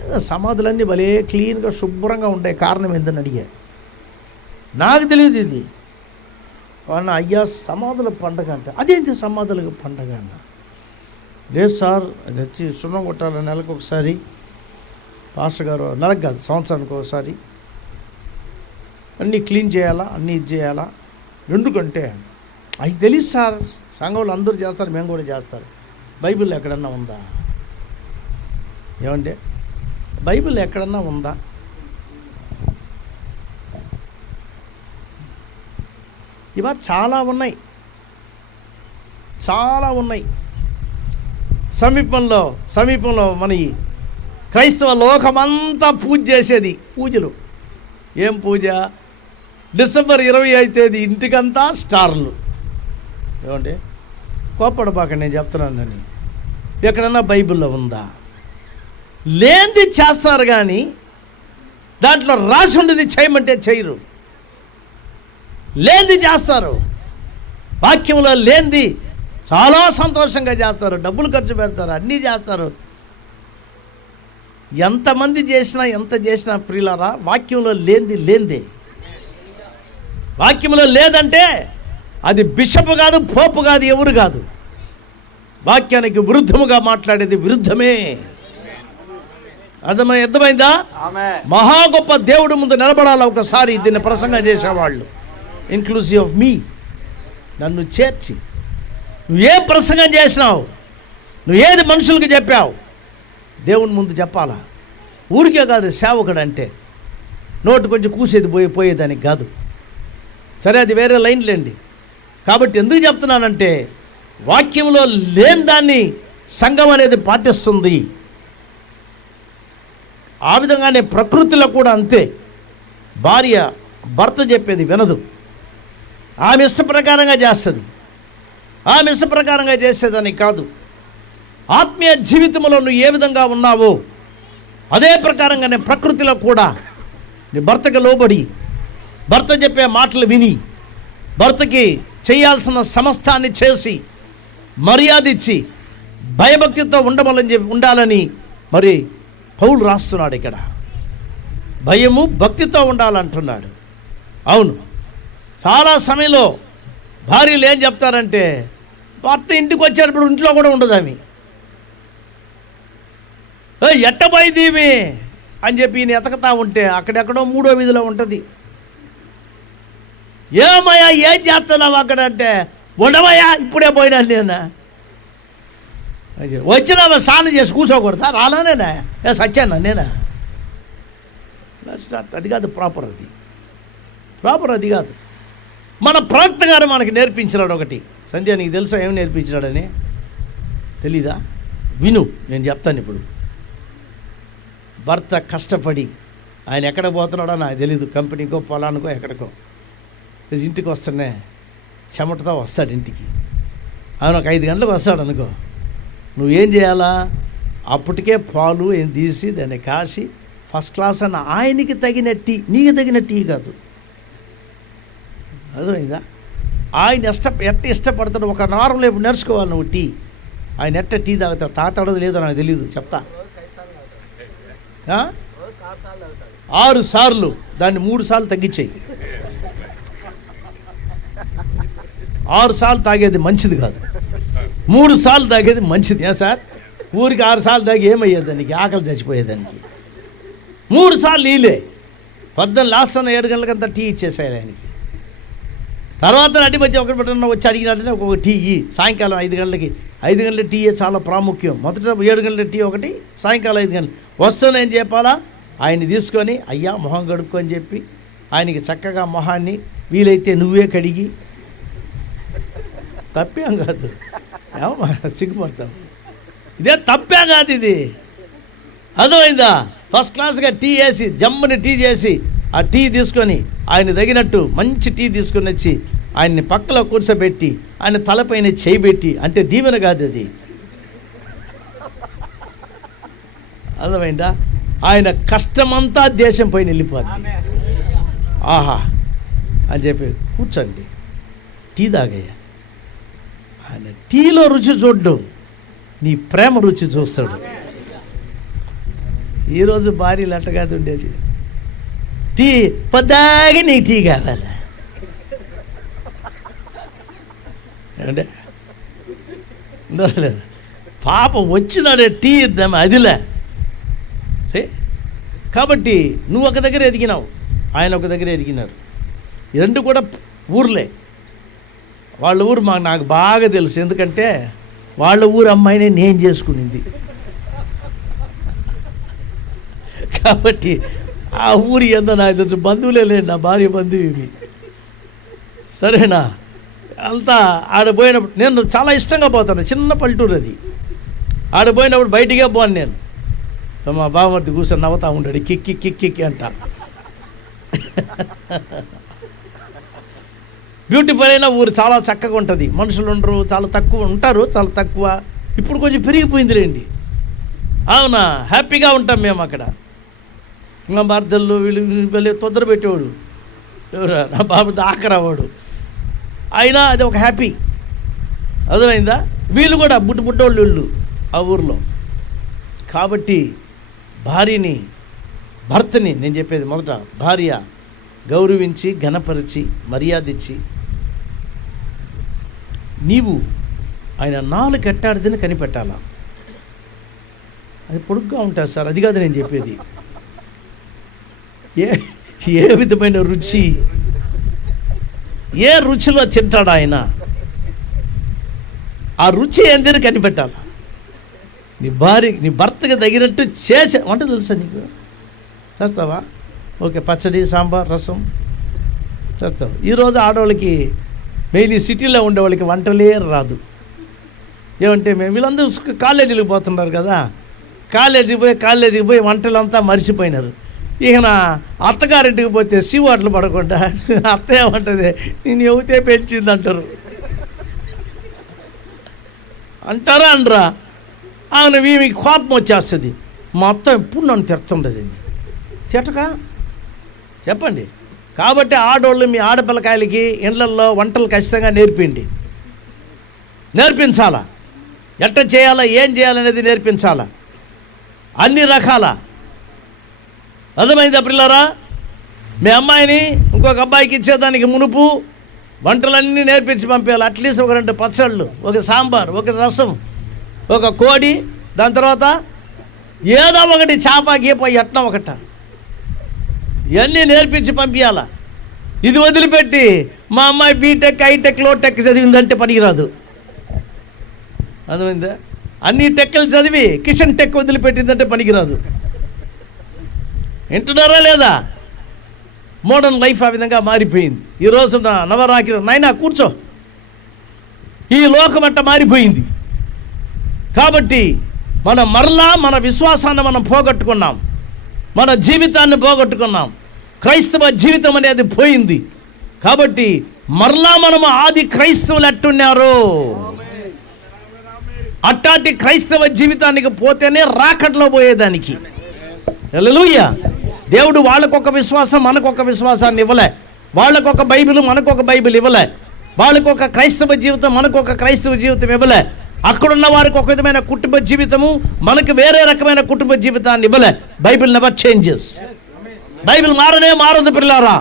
ఏదో సమాధులన్నీ భలే క్లీన్గా శుభ్రంగా ఉంటాయి, కారణం ఏందని అడిగా. నాకు తెలియదు ఇది. అన్న అయ్యా సమాధుల పండగ అంటే, అదేంటి సమాధుల పండగ అన్న? లేదు సార్, అది వచ్చి సున్నం కొట్టాలి నెలకు ఒకసారి, పాస్టర్ గారు నెలకు కాదు సంవత్సరానికి ఒకసారి అన్నీ క్లీన్ చేయాలా, అన్నీ ఇది చేయాలా. ఎందుకంటే అది తెలియదు సార్, సంఘంలో అందరూ చేస్తారు, మేము కూడా చేస్తారు. బైబిల్ ఎక్కడన్నా ఉందా? ఏమంటే బైబిల్ ఎక్కడన్నా ఉందా? ఇవాళ చాలా ఉన్నాయి, చాలా ఉన్నాయి. సమీపంలో మన ఈ క్రైస్తవ లోకమంతా పూజ చేసేది పూజలు. ఏం పూజ? డిసెంబర్ 25 తేదీ ఇంటికంతా స్టార్లు. ఏమంటే కోప్పడబాక, నేను చెప్తున్నానని. ఎక్కడన్నా బైబిల్లో ఉందా? లేనిది చేస్తారు కానీ దాంట్లో రాసి ఉండేది చేయమంటే చేయరు. లేనిది చేస్తారు, వాక్యంలో లేనిది చాలా సంతోషంగా చేస్తారు, డబ్బులు ఖర్చు పెడతారు, అన్నీ చేస్తారు. ఎంతమంది చేసినా ఎంత చేసినా ప్రియులారా, వాక్యంలో లేనిదే. వాక్యంలో లేదంటే అది బిషప్ కాదు, పోపు కాదు, ఎవరు కాదు. వాక్యానికి విరుద్ధముగా మాట్లాడేది విరుద్ధమే. అర్థమైందా? మహా గొప్ప దేవుడు ముందు నిలబడాలి ఒకసారి దీన్ని ప్రసంగం చేసేవాళ్ళు, ఇన్క్లూసివ్ ఆఫ్ మీ. నన్ను చేర్చి నువ్వు ఏ ప్రసంగం చేసినావు, నువ్వు ఏది మనుషులకు చెప్పావు, దేవుని ముందు చెప్పాలా. ఊరికే కాదు సేవకుడు అంటే, నోటు కొంచెం కూసేది పోయేదానికి కాదు. సరే, అది వేరే లైన్లేండి. కాబట్టి ఎందుకు చెప్తున్నానంటే, వాక్యంలో లేని దాన్ని సంఘం అనేది పాటిస్తుంది. ఆ విధంగానే ప్రకృతిలో కూడా అంతే. భార్య భర్త చెప్పేది వినదు, ఆమె ఇష్ట ప్రకారంగా చేస్తుంది. ఆమె ఇష్ట ప్రకారంగా చేసేదని కాదు. ఆత్మీయ జీవితంలో నువ్వు ఏ విధంగా ఉన్నావో అదే ప్రకారంగానే ప్రకృతిలో కూడా నీ భర్తకి లోబడి, భర్త చెప్పే మాటలు విని, భర్తకి చేయాల్సిన సమస్తాన్ని చేసి, మర్యాద ఇచ్చి, భయభక్తితో ఉండాలని మరి పౌలు రాస్తున్నాడు ఇక్కడ. భయము భక్తితో ఉండాలంటున్నాడు. అవును, చాలా సమయంలో భార్యలు ఏం చెప్తారంటే, భర్త ఇంటికి వచ్చేటప్పుడు ఇంట్లో కూడా ఉండదు ఆమె. ఎట్టబోయింది అని చెప్పి ఈయన ఎతకతా ఉంటే అక్కడెక్కడో 3వ వీధిలో ఉంటుంది. ఏమయ్యా ఏం చేస్తున్నావు అక్కడ అంటే, ఉండవయ్యా ఇప్పుడే పోయినా నేనా. వచ్చినావా స్నానం చేసి కూర్చోకూడదా? రాలానేనా? సచ్చానా నేనా? అది కాదు ప్రాపర్. అది కాదు. మన ప్రవక్త గారు మనకి నేర్పించినాడు ఒకటి. సంధ్య, నీకు తెలుసా ఏమి నేర్పించినాడని? తెలీదా? విను, నేను చెప్తాను ఇప్పుడు. భర్త కష్టపడి, ఆయన ఎక్కడ పోతున్నాడో నాకు తెలీదు, కంపెనీకో పొలానికో ఎక్కడికో, ఇంటికి వస్తేనే చెమటతో వస్తాడు ఇంటికి. ఆయన ఒక 5 గంటలకు వస్తాడు అనుకో. నువ్వేం చేయాలా? అప్పటికే పాలు ఏం తీసి దాన్ని కాసి ఫస్ట్ క్లాస్ అన్న ఆయనకి తగిన టీ, నీకు తగిన టీ కాదు. అర్థమైందా? ఆయన ఎట్ట ఇష్టపడతాడు. ఒక నార్మల్ ఇప్పుడు నేర్చుకోవాలి నువ్వు టీ. ఆయన ఎట్ట టీ తాగుతాడో లేదో నాకు తెలీదు, చెప్తా. 6 సార్లు, దాన్ని 3 సార్లు తగ్గించేయి. 6 సార్లు తాగేది మంచిది కాదు, 3 సార్లు తాగేది మంచిది. సార్, ఊరికి 6 సార్లు తాగి ఏమయ్యేదానికి? ఆకలి చచ్చిపోయేదానికి. 3 సార్లు నీళ్ళే. పొద్దున్న లాస్ట్ అన్న 7 గంటలకంతా టీ ఇచ్చేసాయి ఆయనకి. తర్వాత అడ్డి మధ్య ఒకటి పెట్టిన వచ్చి అడిగినట్టనే ఒక టీ. సాయంకాలం 5 గంటలకి 5 గంటల టీయే చాలా ప్రాముఖ్యం. మొదట 7 గంటల టీ ఒకటి, సాయంకాలం 5 గంటలు. వస్తాను ఏం చెప్పాలా? ఆయన్ని తీసుకొని, అయ్యా మొహం కడుక్కొని చెప్పి ఆయనకి చక్కగా మొహాన్ని వీలైతే నువ్వే కడిగి, తప్పేం కాదు, ఏమో సిగ్గుపడతాం, ఇదే తప్పే కాదు ఇది. అర్థమైందా? ఫస్ట్ క్లాస్గా టీ వేసి, జమ్ముని టీ చేసి, ఆ టీ తీసుకొని ఆయన తగినట్టు మంచి టీ తీసుకొని వచ్చి ఆయన్ని పక్కలో కూర్చోబెట్టి ఆయన తలపైన చేయి పెట్టి, అంటే దీవెన కాదు అది. అర్థమైందా? ఆయన కష్టమంతా దేశం పైన వెళ్ళిపోద్ది. ఆహా అని చెప్పి కూర్చోండి, టీ తాగయ్యా. ఆయన టీలో రుచి చూడ్డు, నీ ప్రేమ రుచి చూస్తాడు. ఈరోజు భార్యలు అట్ట కాదు ఉండేది. టీ పొద్దాగి నీకు టీ కావాలా అంటే లేదా? పాపం వచ్చినాడే టీ ఇద్దాం అదిలే. కాబట్టి నువ్వు ఒక దగ్గర ఎదిగినావు, ఆయన ఒక దగ్గర ఎదిగినారు. 2 కూడా ఊర్లే. వాళ్ళ ఊరు నాకు బాగా తెలుసు, ఎందుకంటే వాళ్ళ ఊరు అమ్మాయినే నేను చేసుకునింది. కాబట్టి ఆ ఊరి ఎంతో నాకు తెలుసు. బంధువులే లేండి, నా భార్య బంధువు ఇవి. సరేనా? అంతా ఆడపోయినప్పుడు నేను చాలా ఇష్టంగా పోతాను, చిన్న పల్లెటూరు అది. ఆడపోయినప్పుడు బయటికే పోను నేను. మా బావమర్తి కూర్చొని నవ్వుతా ఉంటాడు, కిక్కి కిక్కి అంట. బ్యూటిఫుల్ అయిన ఊరు, చాలా చక్కగా ఉంటుంది. మనుషులు ఉండరు, చాలా తక్కువ ఉంటారు, చాలా తక్కువ. ఇప్పుడు కొంచెం పెరిగిపోయింది రండి. అవునా, హ్యాపీగా ఉంటాం మేము అక్కడ. ఇంకా మర్దళ్ళు వీళ్ళు వెళ్ళి తొందర పెట్టేవాడు ఎవరా, నా బాబు దాకరావాడు. అయినా అది ఒక హ్యాపీ, అర్థమైందా? వీళ్ళు కూడా బుడ్డోళ్ళు వీళ్ళు ఆ ఊర్లో. కాబట్టి భార్యని, భర్తని, నేను చెప్పేది మొదట, భార్య గౌరవించి, ఘనపరిచి, మర్యాద ఇచ్చి, నీవు ఆయన 4 కట్టాడిదని కనిపెట్టాలా. అది పొడుగ్గా ఉంటుంది సార్, అది కాదు నేను చెప్పేది. ఏ విధమైన రుచి, ఏ రుచిలో తింటాడు ఆయన, ఆ రుచి ఏందని కనిపెట్టాలి. నీ భార్య, నీ భర్తకి తగినట్టు చేసే వంట తెలుసా నీకు? చేస్తావా? ఓకే, పచ్చడి, సాంబార్, రసం చేస్తావు. ఈరోజు ఆడవాళ్ళకి, మెయిన్ సిటీలో ఉండే వాళ్ళకి వంటలే రాదు. ఏమంటే మేము వీళ్ళందరూ కాలేజీలకు పోతున్నారు కదా, కాలేజీకి పోయి వంటలంతా మర్చిపోయినారు. ఇక నా అత్తగారింటికి పోతే సీవాట్లు పడకుండా అత్త ఏమంటుంది, నేను ఎవతే పెంచింది అంటారా అనరా? అవును, మీకు కోపం వచ్చేస్తుంది. మా అత్త ఎప్పుడు నన్ను తిడుతుండదండి. తిట్టకా చెప్పండి. కాబట్టి ఆడవాళ్ళు, మీ ఆడపిల్లకాయలకి ఇళ్లల్లో వంటలు ఖచ్చితంగా నేర్పించాలా. ఎట్ట చేయాలా, ఏం చేయాలనేది నేర్పించాలా, అన్ని రకాల. అర్థమైందా పిల్లరా? మీ అమ్మాయిని ఇంకొక అబ్బాయికి ఇచ్చేదానికి మునుపు వంటలన్నీ నేర్పించి పంపించాలి. అట్లీస్ట్ ఒక 2 పచ్చళ్ళు, ఒక సాంబార్, ఒక రసం, ఒక కోడి, దాని తర్వాత ఏదో ఒకటి చేప గీప ఎట్లా ఒకట, ఇవన్నీ నేర్పించి పంపించాలా. ఇది వదిలిపెట్టి మా అమ్మాయి బీటెక్, హైటెక్, లోటెక్ చదివిందంటే పనికిరాదు. అర్థమైందా? అన్ని టెక్కలు చదివి కిషన్ టెక్ వదిలిపెట్టిందంటే పనికిరాదు. వింటున్నారా లేదా? మోడర్న్ లైఫ్ ఆ విధంగా మారిపోయింది. ఈ రోజున నవరాకిర నాయనా కూర్చో, ఈ లోకం అట్ట మారిపోయింది. కాబట్టి మనం మరలా మన విశ్వాసాన్ని మనం పోగొట్టుకున్నాం, మన జీవితాన్ని పోగొట్టుకున్నాం. క్రైస్తవ జీవితం అనేది పోయింది. కాబట్టి మరలా మనము ఆది క్రైస్తవులు ఎట్టున్నారు, అట్టాటి క్రైస్తవ జీవితానికి పోతేనే రాకట్లో పోయేదానికి. హల్లెలూయా. దేవుడు వాళ్ళకొక విశ్వాసం, మనకొక విశ్వాసాన్ని ఇవ్వలే. వాళ్ళకొక బైబిల్, మనకొక బైబిల్ ఇవ్వలే. వాళ్ళకొక క్రైస్తవ జీవితం, మనకొక క్రైస్తవ జీవితం ఇవ్వలే. అక్కడున్న వారికి ఒక విధమైన కుటుంబ జీవితము, మనకు వేరే రకమైన కుటుంబ జీవితాన్ని ఇవ్వలే. Bible never changes. బైబిల్ మారదు పిల్లారా.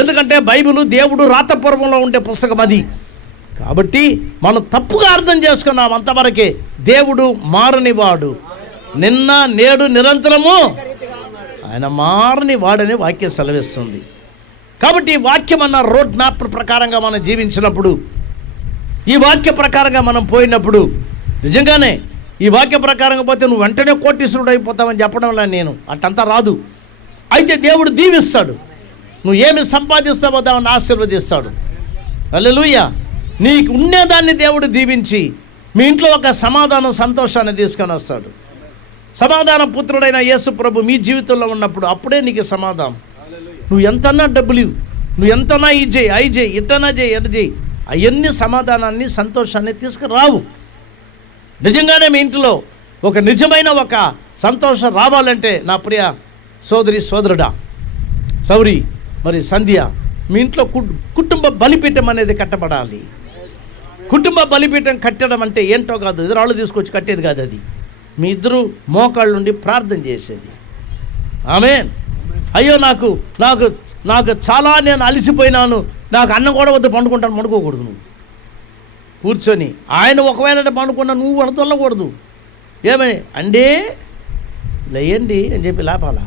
ఎందుకంటే బైబిల్ దేవుడు రాతపూర్వంలో ఉండే పుస్తకం అది. కాబట్టి మనం తప్పుగా అర్థం చేసుకున్నాం అంతవరకే. దేవుడు మారనివాడు, నిన్న నేడు నిరంతరము ఆయన మారని వాడని వాక్యం సెలవిస్తుంది. కాబట్టి ఈ వాక్యం అన్న రోడ్ మ్యాప్ ప్రకారంగా మనం జీవించినప్పుడు, ఈ వాక్య ప్రకారంగా మనం పోయినప్పుడు, నిజంగానే ఈ వాక్య ప్రకారంగా పోతే నువ్వు వెంటనే కోటీశ్వరుడు అయిపోతావని చెప్పడం వల్ల నేను అట్టంతా రాదు. అయితే దేవుడు దీవిస్తాడు. నువ్వు ఏమి సంపాదిస్తావో దాన్ని ఆశీర్వదిస్తాడు. హల్లెలూయా. నీకు ఉండేదాన్ని దేవుడు దీవించి మీ ఇంట్లో ఒక సమాధానం, సంతోషాన్ని తీసుకొని వస్తాడు. సమాధాన పుత్రుడైన యేసు ప్రభు మీ జీవితంలో ఉన్నప్పుడు అప్పుడే నీకు సమాధానం. నువ్వు ఎంతన్నా డబ్బులు ఇవ్వు, నువ్వు ఎంతన్నా ఈ చేయి, అయి చేయి, ఇట్టనా చేయి, ఎట చేయి, అవన్నీ సమాధానాన్ని, సంతోషాన్ని తీసుకురావు. నిజంగానే మీ ఇంట్లో ఒక నిజమైన ఒక సంతోషం రావాలంటే నా ప్రియ సోదరి, సోదరుడా, సౌరి, మరి సంధ్య, మీ ఇంట్లో కుటుంబ బలిపీఠం అనేది కట్టబడాలి. కుటుంబ బలిపీఠం కట్టడం అంటే ఏంటో కాదు, ఇది రాళ్ళు తీసుకొచ్చి కట్టేది కాదు. అది మీ ఇద్దరు మోకాళ్ళ నుండి ప్రార్థన చేసేది. ఆమేన్. అయ్యో నాకు నాకు నాకు చాలా నేను అలసిపోయినాను, నాకు అన్నం కూడా వద్దు, పండుకుంటాను. పండుకోకూడదు. నువ్వు కూర్చొని ఆయన ఒకవేళ పండుకున్నా నువ్వు వడదొల్లకూడదు. ఏమని అండే లేయండి అని చెప్పి లేపాలా.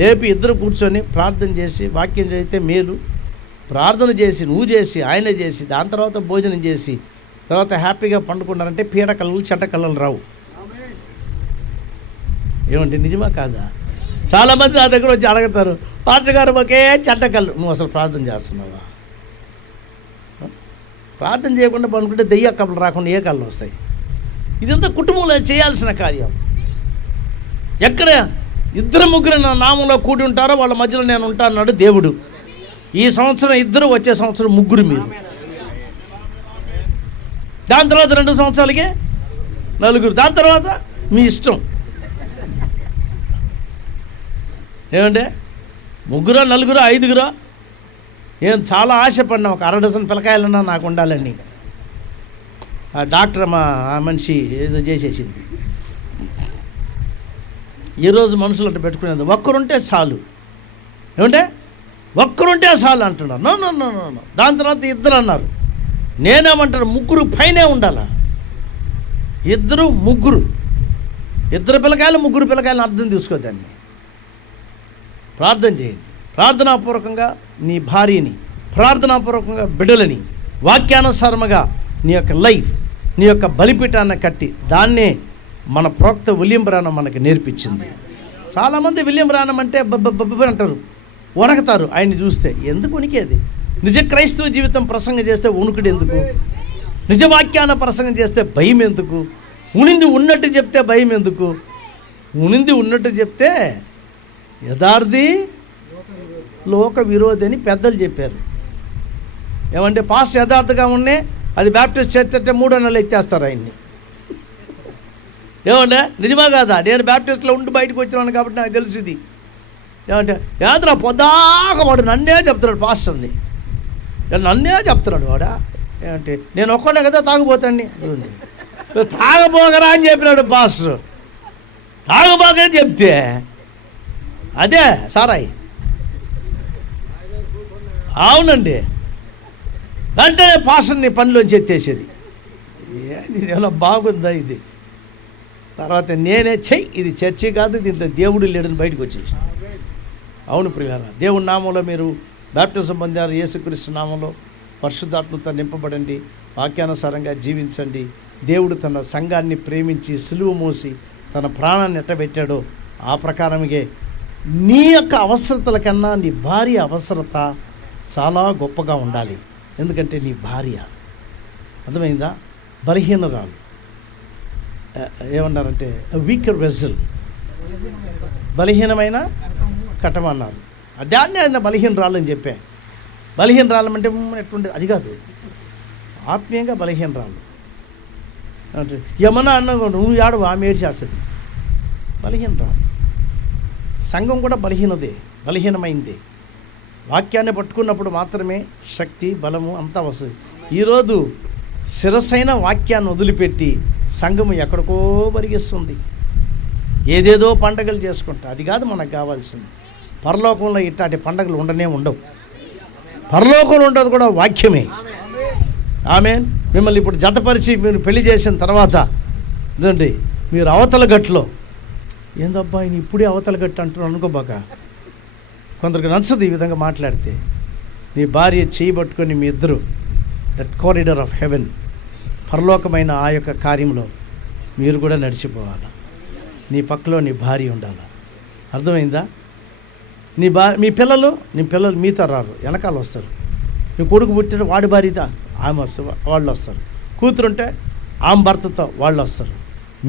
లేపి ఇద్దరు కూర్చొని ప్రార్థన చేసి, వాక్యం చదివితే మేలు, ప్రార్థన చేసి, నువ్వు చేసి, ఆయన చేసి, దాని తర్వాత భోజనం చేసి, తర్వాత హ్యాపీగా పండుకున్నారంటే పీడకలలు, చెడ్డకలలు రావు. ఏమంటే నిజమా కాదా? చాలామంది నా దగ్గర వచ్చి అడుగుతారు, పాస్టర్ గారు ఒకే చెడ్డకళ్ళు. నువ్వు అసలు ప్రార్థన చేస్తున్నావా? ప్రార్థన చేయకుండా పనుకుంటే దెయ్య కబులు రాకుండా ఏ కళ్ళు వస్తాయి? ఇదంతా కుటుంబంలో చేయాల్సిన కార్యం. ఎక్కడ ఇద్దరు ముగ్గురు నా నామంలో కూడి ఉంటారో వాళ్ళ మధ్యలో నేను ఉంటానన్నాడు దేవుడు. ఈ సంవత్సరం ఇద్దరు, వచ్చే సంవత్సరం ముగ్గురు మీరు. దాని తర్వాత 2 సంవత్సరాలకే నలుగురు, దాని తర్వాత మీ ఇష్టం. ఏమంటే ముగ్గురో, నలుగురో, 5గురో? నేను చాలా ఆశపడినా ఒక 1/2 డజన్ పిల్లకాయలన్నా నాకు ఉండాలని. ఆ డాక్టర్ ఆ మనిషి ఏదో చేసేసింది. ఈరోజు మనుషులు అంటే పెట్టుకునేది ఒక్కరుంటే చాలు. ఏమంటే ఒక్కరుంటే చాలు అంటున్నారు. No no no no. దాని తర్వాత 2 అన్నారు. నేనేమంటాను, 3 పైనే ఉండాలా. 2, 3, 2 పిల్లకాయలు, 3 పిల్లకాయలను అర్థం తీసుకోదాన్ని. ప్రార్థన చేయండి. ప్రార్థనాపూర్వకంగా నీ భార్యని, ప్రార్థనాపూర్వకంగా బిడ్డలని, వాక్యానుసారముగా నీ యొక్క లైఫ్, నీ యొక్క బలిపీఠాన్ని కట్టి, దాన్నే మన ప్రవక్త విలియం బ్రానమ్ మనకు నేర్పించింది. చాలామంది విలియం బ్రానమ్ అంటే బబ్బ అంటారు, వణకుతారు ఆయన్ని చూస్తే. ఎందుకు వణికేది? నిజ క్రైస్తవ జీవితం ప్రసంగం చేస్తే వణుకుడు ఎందుకు? నిజ వాక్యాన ప్రసంగం చేస్తే భయం ఎందుకు? ఉనింది ఉన్నట్టు చెప్తే భయం ఎందుకు? ఉనింది ఉన్నట్టు చెప్తే యథార్థి లోక విరోధి అని పెద్దలు చెప్పారు. ఏమంటే పాస్ యథార్థంగా ఉన్నాయి, అది బ్యాప్టిస్ట్ చర్చ్ అంటే 3 నెలలు ఎత్తేస్తారు ఆయన్ని. ఏమంటే నిజమా కాదా? నేను బ్యాప్టిస్ట్లో ఉండి బయటకు వచ్చినాను కాబట్టి నాకు తెలిసింది. ఏమంటే యాత్ర పొద్దాక వాడు నన్నే చెప్తున్నాడు, పాస్టర్ని నన్నే చెప్తున్నాడు వాడా. ఏమంటే నేను ఒక్కడే కదా తాగుపోతాన్ని. తాగబోగరా అని చెప్పినాడు పాస్టర్. తాగబోగని చెప్తే అదే సారాయి. అవునండి, వెంటనే పాస్టర్ని పనిలోంచి ఎత్తేసేది. ఇది ఏమైనా బాగుందా ఇది? తర్వాత నేనే చెయ్యి, ఇది చర్చి కాదు, దీంట్లో దేవుడు లేడని బయటకు వచ్చేసి. అవును ప్రియులారా, దేవుడి నామంలో మీరు బాప్టిజం పొందారు. యేసుక్రీస్తు నామంలో పరిశుద్ధాత్మతో నింపబడండి, వాక్యానుసారంగా జీవించండి. దేవుడు తన సంఘాన్ని ప్రేమించి సిలువ మోసి తన ప్రాణాన్ని ఎట్టబెట్టాడో ఆ ప్రకారమే నీ యొక్క అవసరతల కన్నా నీ భార్య అవసరత చాలా గొప్పగా ఉండాలి. ఎందుకంటే నీ భార్య అర్థమైందా, బలహీనరాలు. ఏమన్నారంటే వీకర్ వెజల్, బలహీనమైన కట్టమన్నారు. దాన్ని ఆయన బలహీనరాలు అని చెప్పా. బలహీనరాలు అంటే ఎట్లుండే అది కాదు, ఆత్మీయంగా బలహీనరాలు అంటే ఏమన్నా అన్న నువ్వు ఆడు ఆమె ఏడు చేస్తుంది. బలహీనరాలు. సంఘం కూడా బలహీనమైందే. వాక్యాన్ని పట్టుకున్నప్పుడు మాత్రమే శక్తి, బలము అంతా వస్తుంది. ఈరోజు శిరసైన వాక్యాన్ని వదిలిపెట్టి సంఘము ఎక్కడికో పరిగిస్తుంది. ఏదేదో పండగలు చేసుకుంటా. అది కాదు మనకు కావాల్సింది. పరలోకంలో ఇట్లాంటి పండగలు ఉండవు. పరలోకంలో ఉండదు కూడా వాక్యమే. ఆమేన్. మిమ్మల్ని ఇప్పుడు జతపరిచి మీరు పెళ్లి చేసిన తర్వాత ఇదండి మీరు అవతల గట్టులో ఏందబ్బా ఆయన ఇప్పుడే అవతల గట్టు అంటున్నాను అనుకోబాక. కొందరికి నచ్చదు ఈ విధంగా మాట్లాడితే. నీ భార్య చేయబట్టుకొని మీ ఇద్దరు దట్ కారిడార్ ఆఫ్ హెవెన్, పరలోకమైన ఆ యొక్క కార్యంలో మీరు కూడా నడిచిపోవాలి. నీ పక్కలో నీ భార్య ఉండాలి. అర్థమైందా? మీ పిల్లలు మీతో రారు, వెనకాల వస్తారు. మీ కొడుకు పుట్టిన వాడి భార్యతో ఆమె వస్తారు, వాళ్ళు వస్తారు. కూతురుంటే ఆమె భర్తతో వాళ్ళు వస్తారు.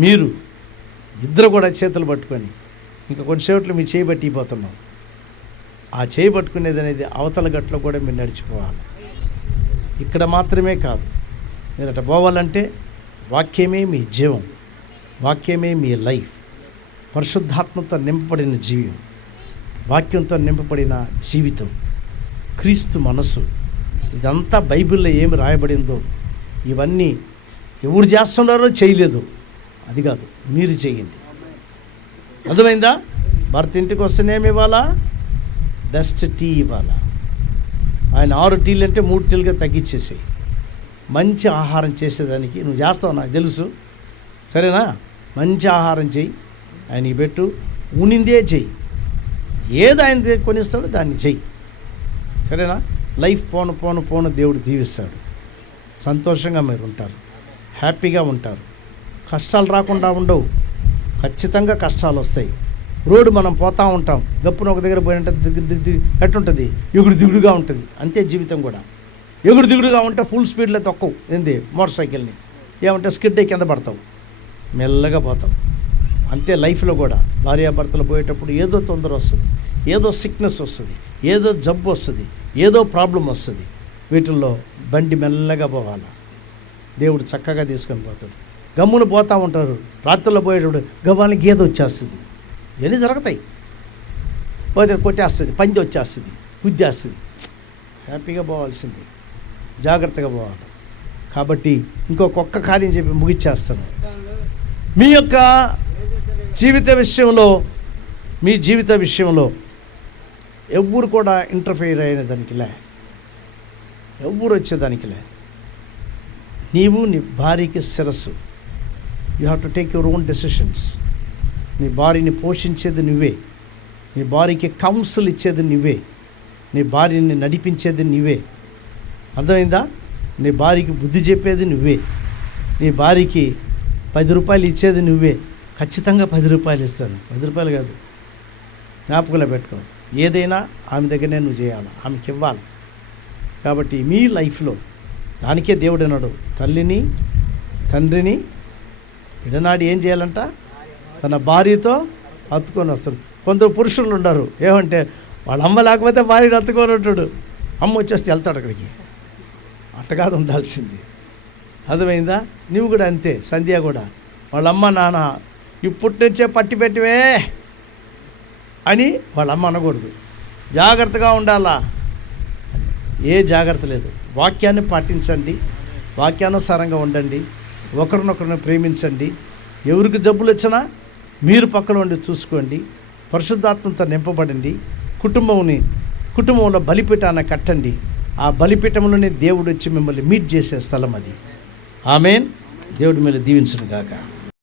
మీరు ఇద్దరు కూడా చేతులు పట్టుకొని ఇంకా కొంచెంసేపట్లో మీ చేయి పట్టిపోతున్నాం. ఆ చేయి పట్టుకునేది అనేది అవతల గట్లో కూడా మీరు నడిచిపోవాలి. ఇక్కడ మాత్రమే కాదు, మీరు అట్లా పోవాలంటే వాక్యమే మీ జీవం, వాక్యమే మీ లైఫ్. పరిశుద్ధాత్మతో నింపబడిన జీవం, వాక్యంతో నింపబడిన జీవితం, క్రీస్తు మనసు. ఇదంతా బైబిల్లో ఏమి రాయబడిందో ఇవన్నీ ఎవరు చేస్తున్నారో చేయలేదు, అది కాదు, మీరు చేయండి. అర్థమైందా? భర్త ఇంటికి వస్తేనేమి ఇవ్వాలా? బెస్ట్ టీ ఇవ్వాలా. ఆయన 6 టీలు అంటే 3 టీలుగా తగ్గించేసేయి. మంచి ఆహారం చేసేదానికి నువ్వు చేస్తావు, నాకు తెలుసు, సరేనా? మంచి ఆహారం చెయ్యి, ఆయనకి పెట్టు, ఉనిందే చెయ్యి. ఏది ఆయన కొనిస్తాడో దాన్ని చెయ్యి, సరేనా? లైఫ్ పోను దేవుడు దీవిస్తాడు. సంతోషంగా మీరు ఉంటారు, హ్యాపీగా ఉంటారు. కష్టాలు రాకుండా ఉండవు, ఖచ్చితంగా కష్టాలు వస్తాయి. రోడ్డు మనం పోతూ ఉంటాం, గప్పున ఒక దగ్గర పోయినట్టు ఎట్టుంటుంది, దిగుడుగా ఉంటుంది. అంతే జీవితం కూడా. ఎగుడు దిగుడుగా ఉంటే ఫుల్ స్పీడ్లో తొక్కవు ఏంది మోటార్ సైకిల్ని, ఏమంటే స్కిడ్ అయ్యి కింద పడతావు, మెల్లగా పోతావు. అంతే లైఫ్లో కూడా భార్యాభర్తలు పోయేటప్పుడు ఏదో తొందర వస్తుంది, ఏదో సిక్నెస్ వస్తుంది, ఏదో జబ్బు వస్తుంది, ఏదో ప్రాబ్లం వస్తుంది. వీటిల్లో బండి మెల్లగా పోవాలి. దేవుడు చక్కగా తీసుకొని పోతాడు. గమ్మును పోతూ ఉంటారు. రాత్రుల్లో పోయేటప్పుడు గవ్వానికి గేదె వచ్చేస్తుంది, ఇవన్నీ జరుగుతాయి. పోతే కొట్టేస్తుంది, పంది వచ్చేస్తుంది, గుద్దేస్తుంది. హ్యాపీగా పోవాల్సింది, జాగ్రత్తగా పోవాలి. కాబట్టి ఇంకొక కార్యం చెప్పి ముగిచ్చేస్తాను. మీ యొక్క జీవిత విషయంలో, మీ జీవిత విషయంలో ఎవ్వరు కూడా ఇంటర్ఫియర్ అయిన దానికిలే, ఎవ్వరు వచ్చేదానికిలే. నీవు నీ భార్యకి శిరస్సు. You have to take your own decisions. నీ భార్యని పోషించేది నువ్వే, నీ భార్యకి కౌన్సిల్ ఇచ్చేది నువ్వే, నీ భార్యని నడిపించేది నువ్వే. అర్థమైందా? నీ భార్యకి బుద్ధి చెప్పేది నువ్వే, నీ భార్యకి 10 రూపాయలు ఇచ్చేది నువ్వే. ఖచ్చితంగా 10 రూపాయలు ఇస్తాను, 10 రూపాయలు కాదు, జ్ఞాపకంలో పెట్టుకో. ఏదైనా ఆమె దగ్గరనే నువ్వు చేయాలి, ఆమెకి ఇవ్వాలి. కాబట్టి మీ లైఫ్లో దానికే దేవుడు అన్నాడు, తల్లిని తండ్రిని విడనాడి ఏం చేయాలంట, తన భార్యతో హత్తుకొని వస్తాడు. కొందరు పురుషులు ఉన్నారు, ఏమంటే వాళ్ళ అమ్మ లేకపోతే భార్యను హత్తుకొని ఉంటాడు, అమ్మ వచ్చేస్తే వెళ్తాడు అక్కడికి. అట్టగాదు ఉండాల్సింది. అర్థమైందా? నువ్వు కూడా అంతే. సంధ్య కూడా వాళ్ళ అమ్మ నాన్న ఇప్పటి నుంచే పట్టి పెట్టివే అని వాళ్ళ అమ్మ అనకూడదు. జాగ్రత్తగా ఉండాలా, ఏ జాగ్రత్త లేదు. వాక్యాన్ని పాటించండి, వాక్యానుసారంగా ఉండండి, ఒకరినొకరిని ప్రేమించండి. ఎవరికి జబ్బులు వచ్చినా మీరు పక్కన ఉండి చూసుకోండి. పరిశుద్ధాత్మతో నింపబడండి. కుటుంబంలో బలిపీఠాన్ని కట్టండి. ఆ బలిపీఠంలోనే దేవుడు వచ్చి మిమ్మల్ని మీట్ చేసే స్థలం అది. ఆమేన్. దేవుడి మీద దీవించును గాక.